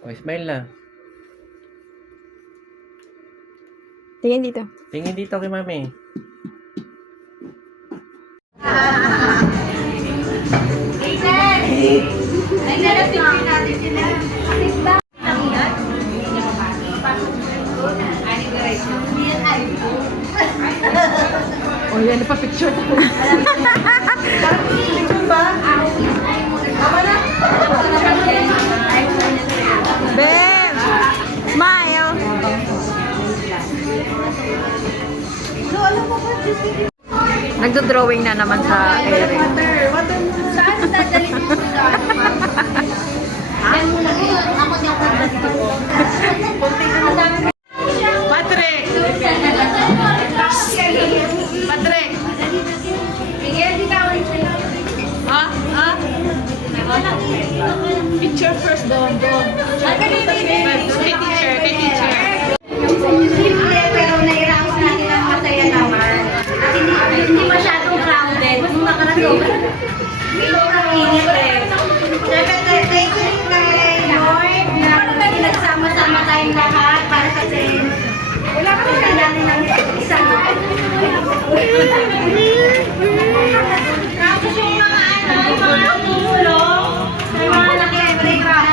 O, smile na. Tingin dito. Tingin dito kay mami. Ay, nalapit natin sila. Oh, yan. Napapicture ako. Picture ba? Tama na? Beb! Smile! Nagdo-drawing na naman sa area. Water muna. Saan dadalhin mo saan? Yan mo lang yun. Ako di ako dadalhin. Patrick! Patrick! Miguel, di ka ulit sa'yo. Ha? Ha? Picture first doon. Kay teacher, kay teacher. Simple, pero nahirapan natin ang masaya naman. At hindi masyadong crowded. Nung nakarasok. Sobrang init eh. Siyempre, thank you kay Lord na nagsama-sama tayong lahat para kasi wala pa rin natin ng isang tapos yung mga yung mga tulong, yung mga nag-break-up.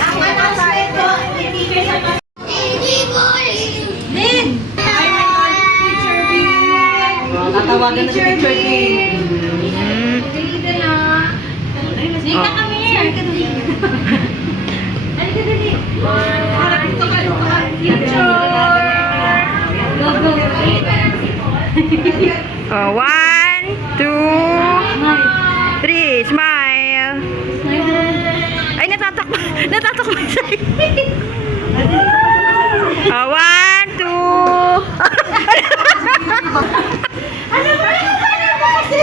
Ang announcement ko, hindi kayo sa Din! Tatawagan na si Teacher D. Dito na. Di ka kami. Halika dali. Harap ito kayo. Picture! Go, go. Oh, 1, 2, 3. Smile! Ay, natatakbo sa'yo. Oh, 1, 2. Ano ba yun? Ano ba kasi?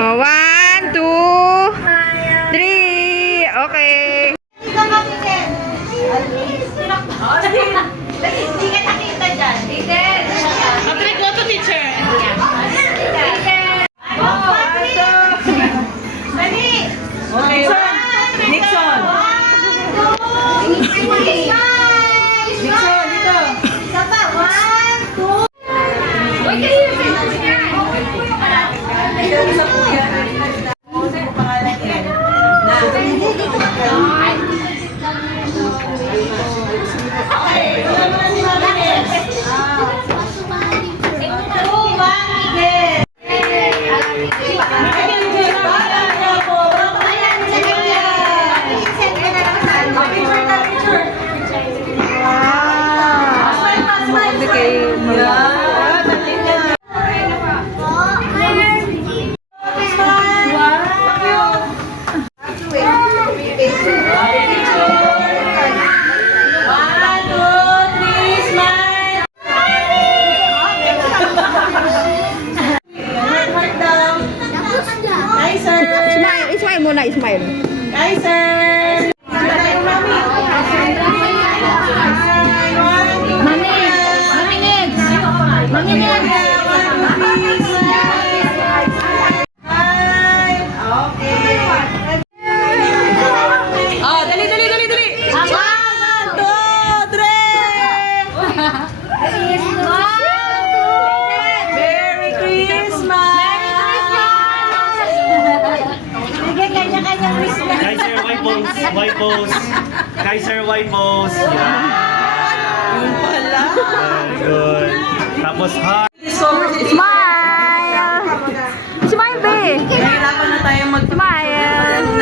Oh, 1, 2, 3. Okay. Hindi ka makikita. Hindi ka nakita dyan. Eden. Patrick, go to teacher. Nixon. Nixon, dito. Isa pa. 1, 2. Uy, kayo yung Smile muna, smile. Hi, sir! Oh, dali. Merry Christmas! Bigyan kanya-kanyang Christmas. Kaiser Wipos. Kaiser Wipos. Yan. Yung pala. Very good. Tapos heart. Smile! Smile, be! Nahirapan na tayo Smile!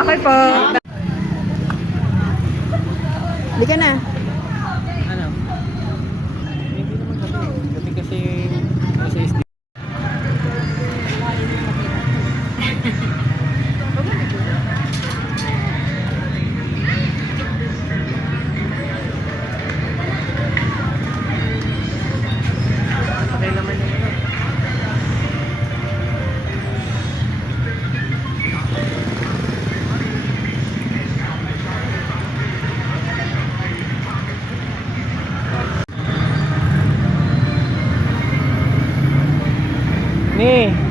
Okay po. Hindi ka na. Ano? Hindi naman gabi. Gabi kasi nasa okay naman yun. Ni.